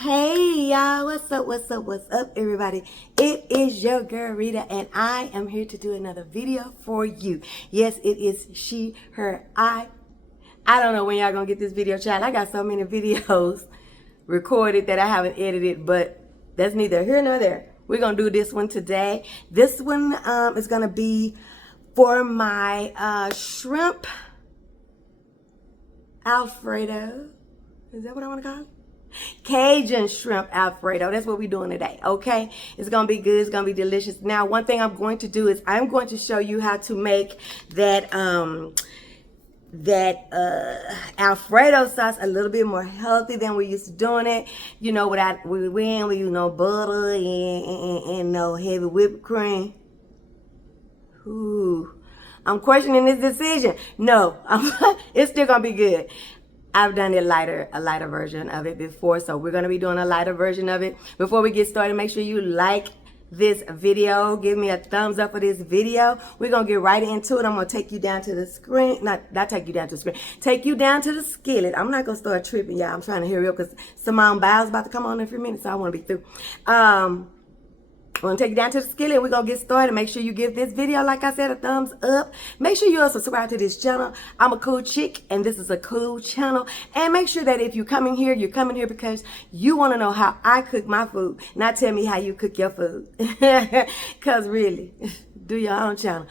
Hey y'all, what's up everybody? It is your girl Rita and I am here to do another video for you. Yes, it is she, her, I don't know when y'all gonna get this video, child. I got so many videos recorded that I haven't edited, but that's neither here nor there. We're gonna do this one today. This one is gonna be for my shrimp Alfredo. Is that what I want to call it? Cajun Shrimp Alfredo. That's what we're doing today, okay? It's going to be good. It's going to be delicious. Now, one thing I'm going to do is I'm going to show you how to make that Alfredo sauce a little bit more healthy than we used to doing it. You know, without butter and no heavy whipped cream. Ooh, I'm questioning this decision. No, it's still going to be good. I've done a lighter version of it before, so we're going to be doing a lighter version of it. Before we get started, make sure you like this video. Give me a thumbs up for this video. We're going to get right into it. I'm going to take you down to the screen. Not take you down to the screen. Take you down to the skillet. I'm not going to start tripping, y'all. I'm trying to hurry up because Simone Biles about to come on in a few minutes, so I want to be through. I'm going to take you down to the skillet. We're going to get started. Make sure you give this video, like I said, a thumbs up. Make sure you are subscribed to this channel. I'm a cool chick, and this is a cool channel. And make sure that if you're coming here because you want to know how I cook my food, not tell me how you cook your food. Because really, do your own channel.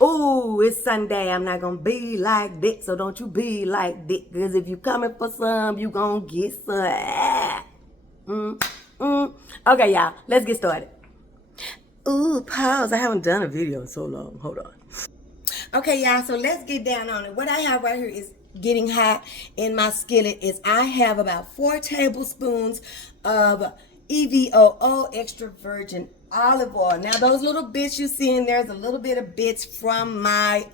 Ooh, it's Sunday. I'm not going to be like that, so don't you be like that. Because if you coming for some, you going to get some. Okay, y'all, let's get started. Ooh, pause. I haven't done a video in so long. Hold on. Okay, y'all, so let's get down on it. What I have right here is getting hot in my skillet is I have about 4 tablespoons of EVOO extra virgin olive oil. Now, those little bits you see in there's a little bit of bits from my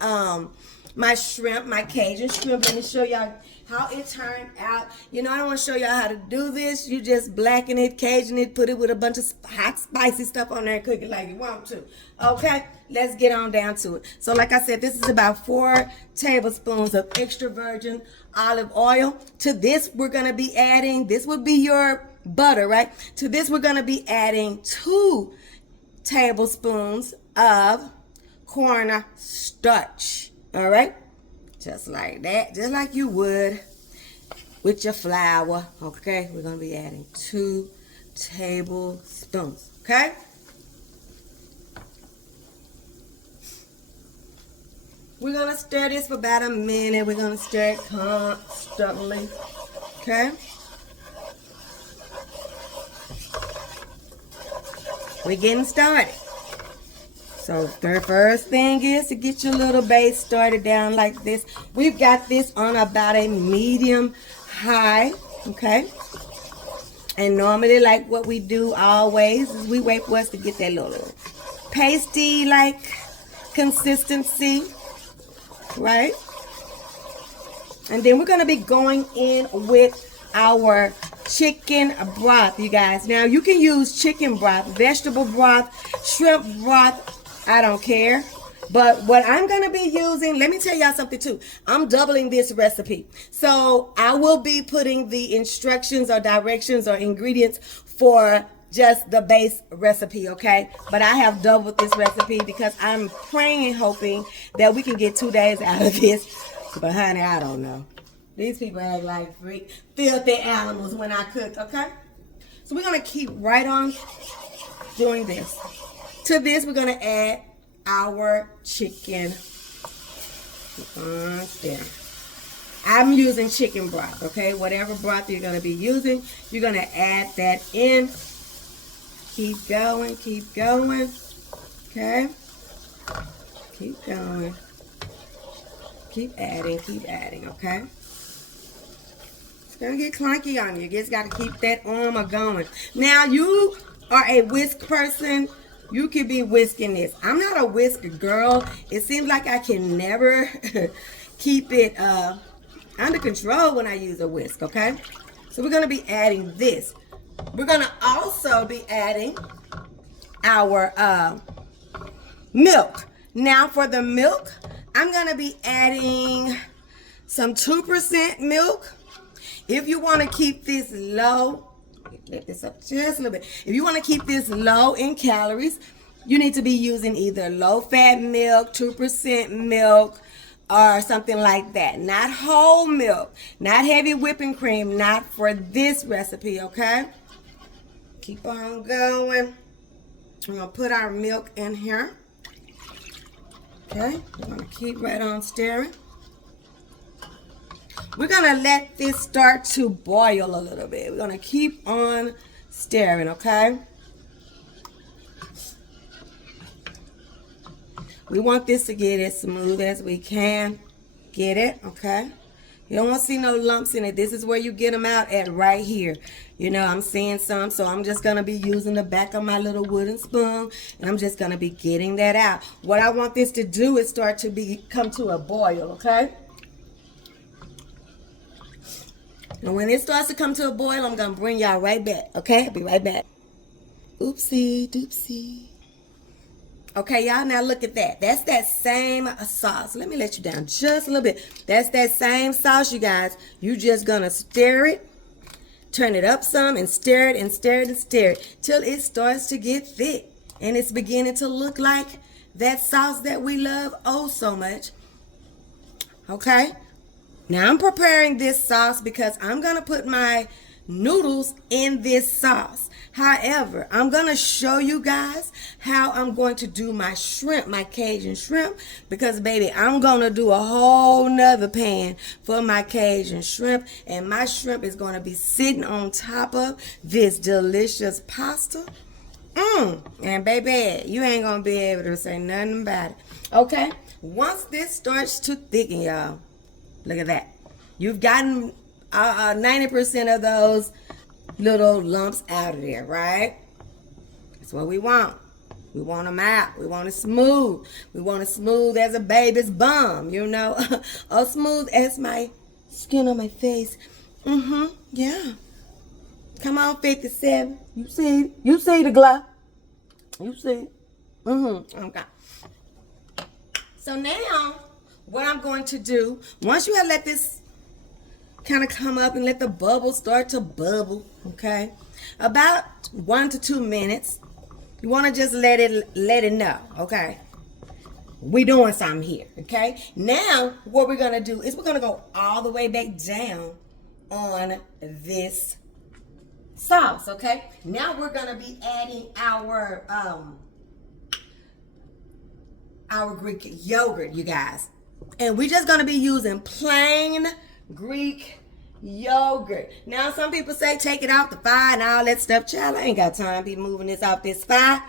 my shrimp, my Cajun shrimp. Let me show y'all how it turned out. You know, I don't want to show y'all how to do this. You just blacken it, Cajun it, put it with a bunch of hot, spicy stuff on there and cook it like you want to. Okay, let's get on down to it. So like I said, this is about 4 tablespoons of extra virgin olive oil. To this, we're going to be adding, this would be your butter, right? To this, we're going to be adding 2 tablespoons of cornstarch. All right? Just like that, just like you would with your flour, okay? We're going to be adding 2 tablespoons, okay? We're going to stir this for about a minute. We're going to stir it constantly, okay? We're getting started. So the first thing is to get your little base started down like this. We've got this on about a medium high, okay? And normally, like what we do always, is we wait for us to get that little pasty like consistency, right? And then we're gonna be going in with our chicken broth, you guys. Now you can use chicken broth, vegetable broth, shrimp broth, I don't care. But what I'm going to be using, let me tell y'all something too. I'm doubling this recipe. So I will be putting the instructions or directions or ingredients for just the base recipe, okay? But I have doubled this recipe because I'm praying and hoping that we can get 2 days out of this. But honey, I don't know. These people act like filthy animals when I cook, okay? So we're going to keep right on doing this. To this, we're going to add our chicken. There. I'm using chicken broth, okay? Whatever broth you're going to be using, you're going to add that in. Keep going, okay? Keep going. Keep adding, okay? It's going to get clunky on you. You just got to keep that armor going. Now, you are a whisk person. You could be whisking this. I'm not a whisk girl. It seems like I can never keep it under control when I use a whisk, okay? So we're going to be adding this. We're going to also be adding our milk. Now for the milk, I'm going to be adding some 2% milk. If you want to keep this low, Lift this up just a little bit. If you want to keep this low in calories, you need to be using either low-fat milk, 2% milk, or something like that. Not whole milk, not heavy whipping cream, not for this recipe, okay? Keep on going. We're going to put our milk in here. Okay, we're going to keep right on stirring. We're going to let this start to boil a little bit. We're going to keep on stirring, okay? We want this to get as smooth as we can get it, okay? You don't want to see no lumps in it. This is where you get them out at right here. You know, I'm seeing some, so I'm just going to be using the back of my little wooden spoon, and I'm just going to be getting that out. What I want this to do is start to come to a boil, okay? And when it starts to come to a boil, I'm going to bring y'all right back, okay? I'll be right back. Oopsie doopsie. Okay, y'all, now look at that. That's that same sauce. Let me let you down just a little bit. That's that same sauce, you guys. You just going to stir it, turn it up some, and stir it and stir it and stir it till it starts to get thick. And it's beginning to look like that sauce that we love oh so much. Okay? Now I'm preparing this sauce because I'm going to put my noodles in this sauce. However, I'm going to show you guys how I'm going to do my shrimp, my Cajun shrimp, because baby, I'm going to do a whole nother pan for my Cajun shrimp, and my shrimp is going to be sitting on top of this delicious pasta. And baby, you ain't going to be able to say nothing about it. Okay, once this starts to thicken, y'all, look at that. You've gotten 90% of those little lumps out of there, right? That's what we want. We want them out. We want it smooth. We want it smooth as a baby's bum, you know? Or smooth as my skin on my face. Yeah. Come on, 57. You see the glow. You see. Okay. So now, what I'm going to do, once you have let this kind of come up and let the bubbles start to bubble, okay? About 1 to 2 minutes. You want to just let it know, okay? We doing something here, okay? Now, what we're going to do is we're going to go all the way back down on this sauce, okay? Now we're going to be adding our Greek yogurt, you guys. And we're just going to be using plain Greek yogurt. Now, some people say take it off the fire and all that stuff. Child, I ain't got time to be moving this off this fire.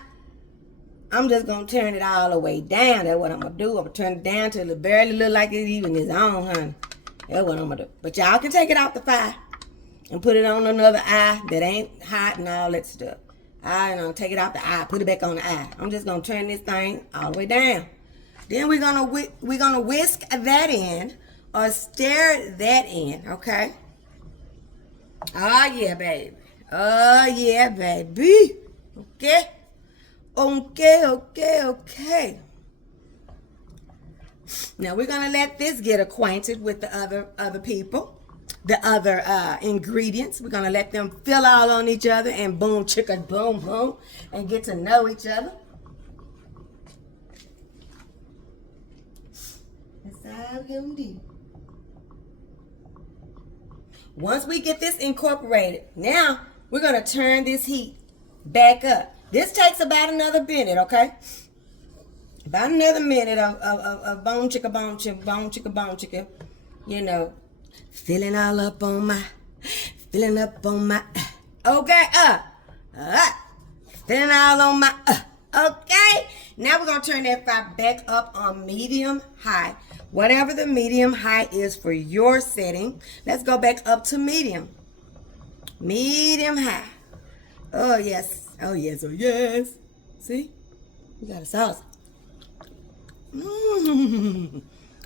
I'm just going to turn it all the way down. That's what I'm going to do. I'm going to turn it down till it barely look like it's even its own, honey. That's what I'm going to do. But y'all can take it off the fire and put it on another eye that ain't hot and all that stuff. I don't take it off the eye, put it back on the eye. I'm just going to turn this thing all the way down. Then we're gonna whisk that in or stir that in, okay? Oh yeah, baby. Oh yeah, baby. Okay. Okay. Now we're gonna let this get acquainted with the other people, the other ingredients. We're gonna let them fill all on each other and boom, chicka, boom, boom, and get to know each other. Once we get this incorporated, now we're going to turn this heat back up. This takes about another minute, okay? About another minute of bone chicka, you know, filling up on my, okay, filling all on my, okay? Now we're going to turn that fire back up on medium high. Whatever the medium high is for your setting, let's go back up to medium. Medium high. Oh, yes. Oh, yes. Oh, yes. See? We got a sauce.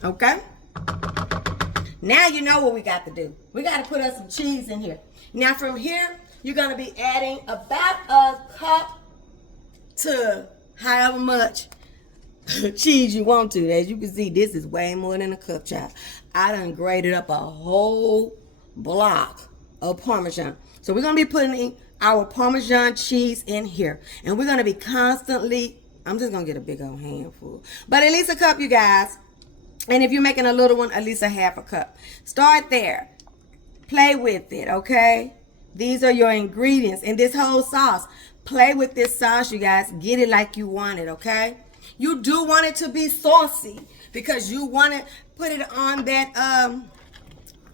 Okay? Now you know what we got to do. We got to put us some cheese in here. Now from here, you're going to be adding about a cup to however much cheese you want to. As you can see, this is way more than a cup, child. I done grated up a whole block of Parmesan. So we're going to be putting our Parmesan cheese in here. And we're going to be constantly, I'm just going to get a big old handful. But at least a cup, you guys. And if you're making a little one, at least a half a cup. Start there. Play with it, okay? These are your ingredients in this whole sauce. Play with this sauce, you guys. Get it like you want it, okay? You do want it to be saucy because you want to put it on that,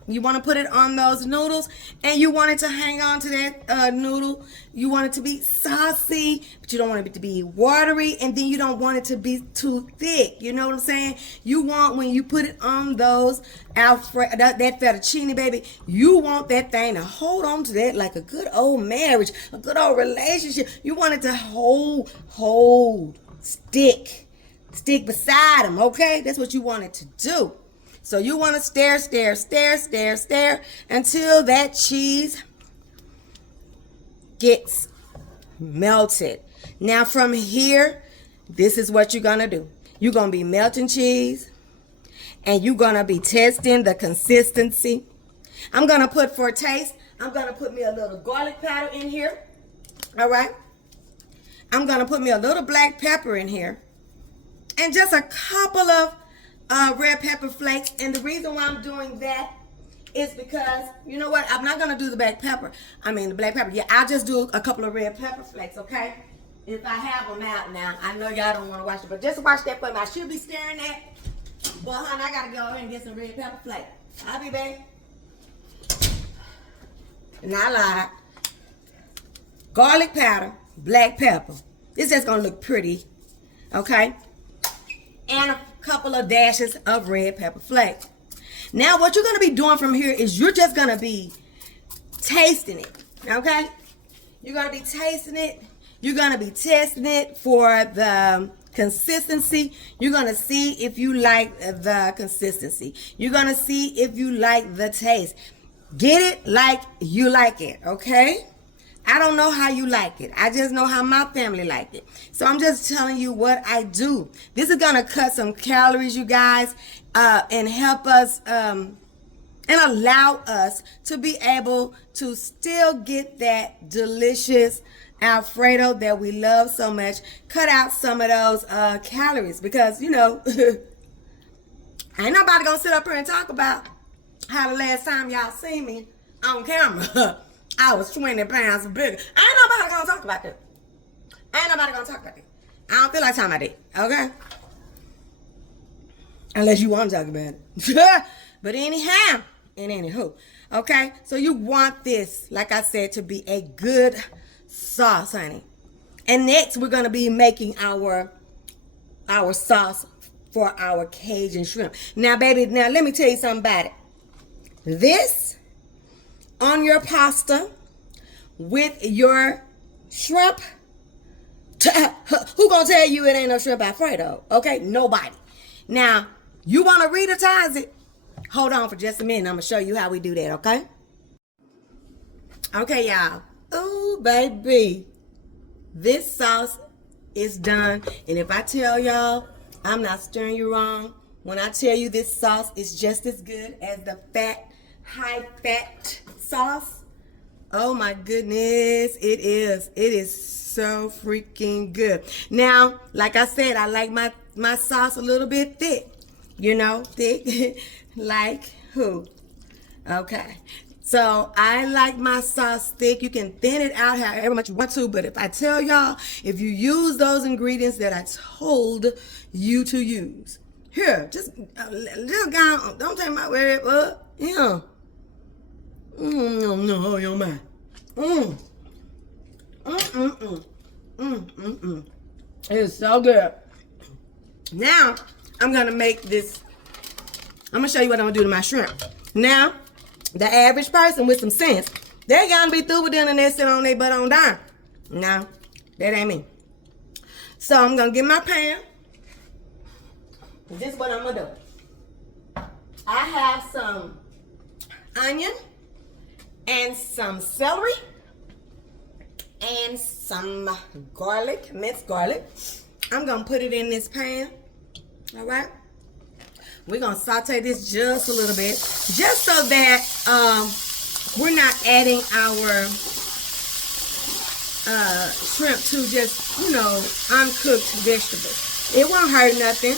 you want to put it on those noodles, and you want it to hang on to that noodle. You want it to be saucy, but you don't want it to be watery, and then you don't want it to be too thick. You know what I'm saying? You want, when you put it on those Alfredo, that fettuccine, baby, you want that thing to hold on to that like a good old marriage, a good old relationship. You want it to hold, stick beside them, okay? That's what you want it to do. So you want to stir until that cheese gets melted. Now from here, this is what you're going to do. You're going to be melting cheese, and you're going to be testing the consistency. I'm going to put, for a taste, I'm going to put me a little garlic powder in here. All right. I'm going to put me a little black pepper in here, and just a couple of red pepper flakes. And the reason why I'm doing that is because, you know what, I'm not going to do the black pepper. Yeah, I'll just do a couple of red pepper flakes, okay? If I have them out now. I know y'all don't want to watch it, but just watch that for me. I should be stirring that. But, honey, I got to go ahead and get some red pepper flakes. I'll be back. And I lied. Garlic powder, black pepper. This just going to look pretty, okay? And a couple of dashes of red pepper flakes. Now what you're going to be doing from here is you're just going to be tasting it, okay? You're going to be tasting it. You're going to be testing it for the consistency. You're going to see if you like the consistency. You're going to see if you like the taste. Get it like you like it, okay? I don't know how you like it. I just know how my family like it. So I'm just telling you what I do. This is going to cut some calories, you guys, and help us and allow us to be able to still get that delicious Alfredo that we love so much. Cut out some of those calories because, you know, ain't nobody going to sit up here and talk about how the last time y'all seen me on camera I was 20 pounds bigger. Ain't nobody gonna talk about that. I don't feel like talking about it, okay? Unless you want to talk about it. But anyhow, and anywho, okay? So you want this, like I said, to be a good sauce, honey. And next, we're gonna be making our sauce for our Cajun shrimp. Now, baby, let me tell you something about it. This on your pasta with your shrimp. Who gonna tell you it ain't no shrimp Alfredo? Okay, nobody. Now, you want to readvertise it? Hold on for just a minute. I'm gonna show you how we do that, okay? Okay, y'all. Oh, baby. This sauce is done. And if I tell y'all, I'm not steering you wrong. When I tell you this sauce is just as good as the high-fat sauce, oh my goodness, it is. It is so freaking good. Now, like I said, I like my sauce a little bit thick. You know, thick. Like who? Okay. So I like my sauce thick. You can thin it out however much you want to, but if I tell y'all, if you use those ingredients that I told you to use, here, just go on. Don't take my word up. Yeah. No, your mind. It's so good. Now, I'm going to make this. I'm going to show you what I'm going to do to my shrimp. Now, the average person with some sense, they're going to be through with them and they sit on their butt on down. No, that ain't me. So, I'm going to get my pan. This is what I'm going to do. I have some onion and some celery and some garlic, minced garlic. I'm going to put it in this pan. All right. We're going to saute this just a little bit, just so that we're not adding our shrimp to just, you know, uncooked vegetables. It won't hurt nothing.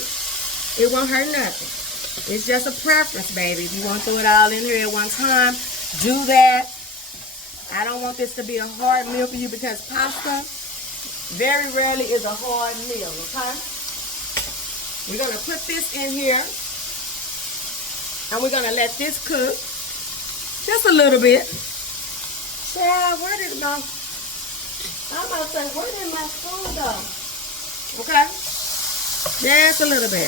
It won't hurt nothing. It's just a preference, baby. If you want to throw it all in here at one time, do that. I don't want this to be a hard meal for you because pasta very rarely is a hard meal, okay? We're going to put this in here, and we're going to let this cook just a little bit. Child, where did it go? I'm about to say, where did my spoon go? Okay? Just a little bit.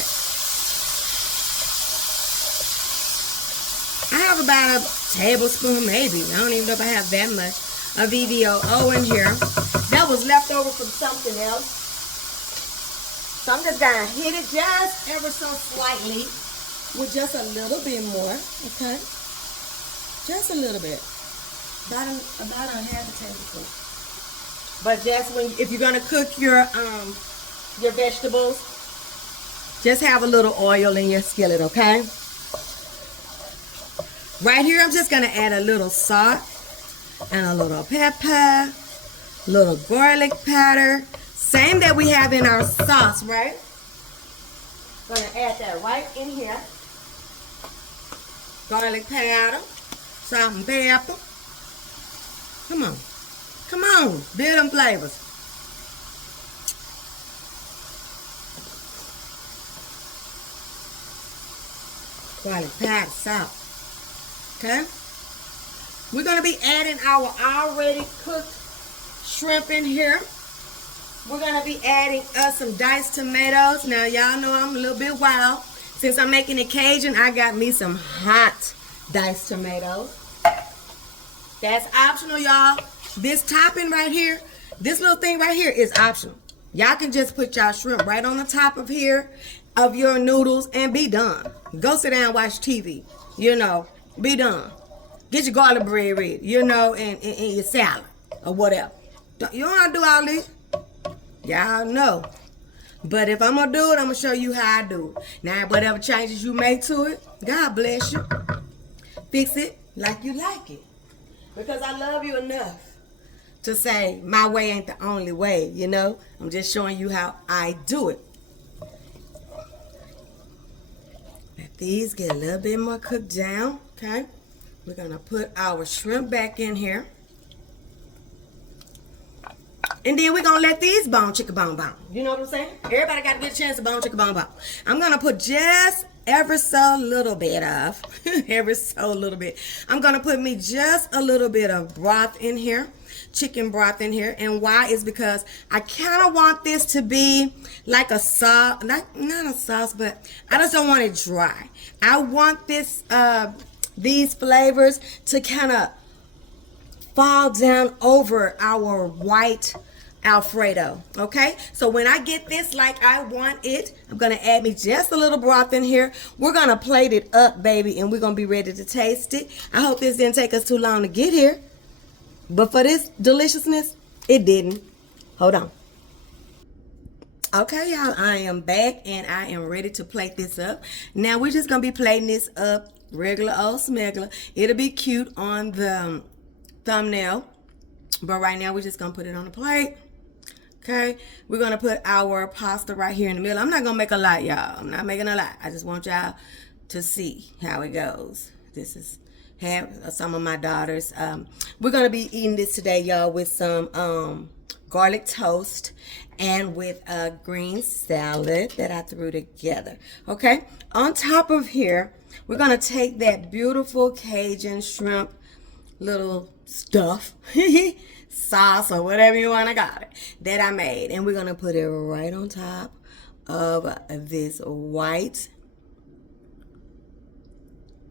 I have about a tablespoon, maybe. I don't even know if I have that much of EVOO in here. That was left over from something else. So I'm just going to hit it just ever so slightly with just a little bit more, okay? Just a little bit. About a half a tablespoon. But just if you're gonna cook your vegetables, just have a little oil in your skillet, okay? Right here, I'm just gonna add a little salt and a little pepper, little garlic powder, same that we have in our sauce, right? Gonna add that right in here. Garlic powder, salt and pepper. Come on. Come on, build them flavors. Garlic powder, salt. Okay? We're going to be adding our already cooked shrimp in here. We're going to be adding some diced tomatoes. Now, y'all know I'm a little bit wild. Since I'm making it Cajun, I got me some hot diced tomatoes. That's optional, y'all. This topping right here, this little thing right here is optional. Y'all can just put y'all shrimp right on the top of here of your noodles and be done. Go sit down and watch TV. You know, be done. Get your garlic bread ready, you know, and your salad or whatever. You don't have to do all this. Y'all know. But if I'm going to do it, I'm going to show you how I do it. Now, whatever changes you make to it, God bless you. Fix it like you like it. Because I love you enough to say my way ain't the only way, you know. I'm just showing you how I do it. Let these get a little bit more cooked down, okay? We're going to put our shrimp back in here. And then we're going to let these bone, chicka bone, bone. You know what I'm saying? Everybody got to get a chance to bone, chicka bone, bone. I'm going to put just ever so little bit of, ever so little bit. I'm going to put me just a little bit of broth in here, chicken broth in here. And why is because I kind of want this to be like a sauce, not a sauce, but I just don't want it dry. I want this, these flavors to kind of fall down over our white Alfredo, okay? So when I get this like I want it, I'm going to add me just a little broth in here. We're going to plate it up, baby, and we're going to be ready to taste it. I hope this didn't take us too long to get here. But for this deliciousness, it didn't. Hold on. Okay, y'all, I am back, and I am ready to plate this up. Now, we're just going to be plating this up regular old smuggler. It'll be cute on the thumbnail. But right now, we're just going to put it on the plate. Okay, we're going to put our pasta right here in the middle. I'm not going to make a lot, y'all. I'm not making a lot. I just want y'all to see how it goes. This is some of my daughters. We're going to be eating this today, y'all, with some garlic toast and with a green salad that I threw together. Okay, on top of here, we're going to take that beautiful Cajun shrimp little stuff, sauce or whatever you want to call it, that I made. And we're going to put it right on top of this white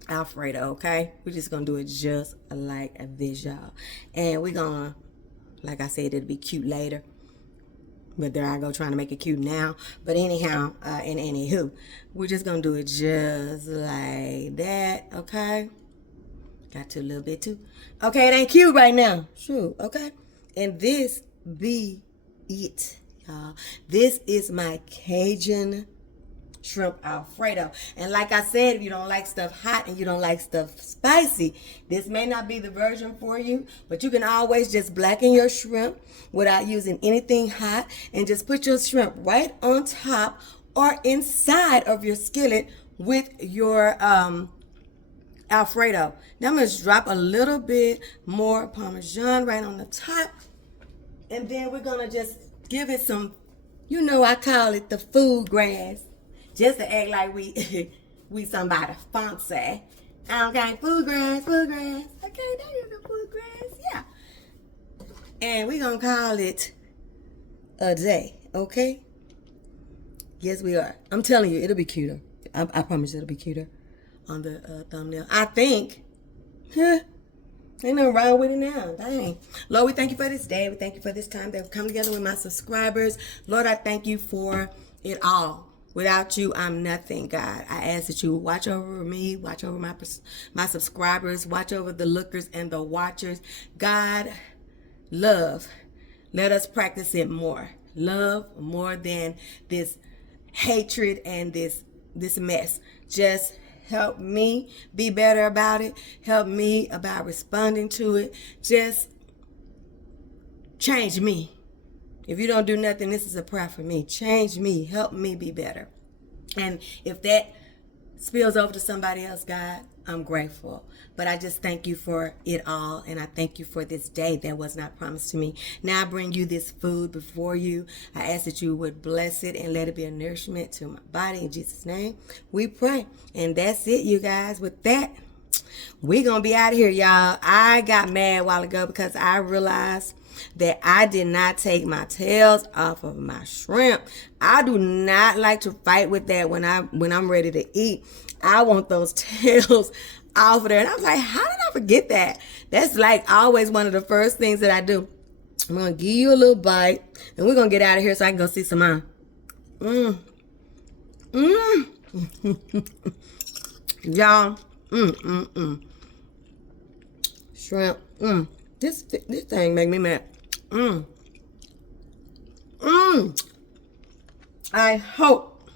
Alfredo, okay? We're just going to do it just like this, y'all. And we're going to, like I said, it'll be cute later. But there I go trying to make it cute now. But anyhow, and anywho, we're just going to do it just like that, okay? Got to a little bit too. Okay, it ain't cute right now. Shoot, okay? And this be it, y'all. This is my Cajun Shrimp Alfredo. And like I said, if you don't like stuff hot and you don't like stuff spicy, this may not be the version for you, but you can always just blacken your shrimp without using anything hot and just put your shrimp right on top or inside of your skillet with your Alfredo. Now I'm going to drop a little bit more Parmesan right on the top. And then we're going to just give it some, I call it the food grass. Just to act like we somebody fancy. Okay, food grass. Okay, there you go, food grass. Yeah. And we're going to call it a day, okay? Yes, we are. I'm telling you, it'll be cuter. I promise it'll be cuter on the thumbnail. I think. Ain't nothing wrong with it now. Dang. Lord, we thank you for this day. We thank you for this time that we've come together with my subscribers. Lord, I thank you for it all. Without you, I'm nothing, God. I ask that you watch over me, watch over my subscribers, watch over the lookers and the watchers. God, love. Let us practice it more. Love more than this hatred and this mess. Just help me be better about it. Help me about responding to it. Just change me. If you don't do nothing, this is a prayer for me. Change me. Help me be better. And if that spills over to somebody else, God, I'm grateful. But I just thank you for it all. And I thank you for this day that was not promised to me. Now I bring you this food before you. I ask that you would bless it and let it be a nourishment to my body. In Jesus' name, we pray. And that's it, you guys. With that, we're going to be out of here, y'all. I got mad a while ago because I realized that I did not take my tails off of my shrimp. I do not like to fight with that when I'm ready to eat. I want those tails off of there. And I was like, how did I forget that? That's like always one of the first things that I do. I'm going to give you a little bite and we're going to get out of here so I can go see some mom. Y'all. Shrimp. This thing make me mad. I hope.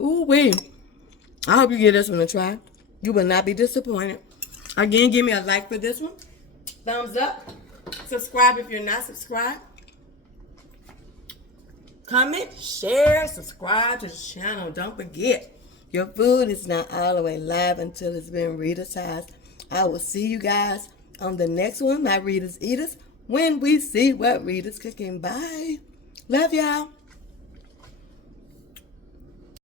Ooh-wee. I hope you give this one a try. You will not be disappointed. Again, give me a like for this one. Thumbs up. Subscribe if you're not subscribed. Comment, share, subscribe to the channel. Don't forget, your food is not all the way live until it's been Rita-sized. I will see you guys on the next one, my Rita's Eaters, when we see what Rita's cooking. Bye. Love y'all.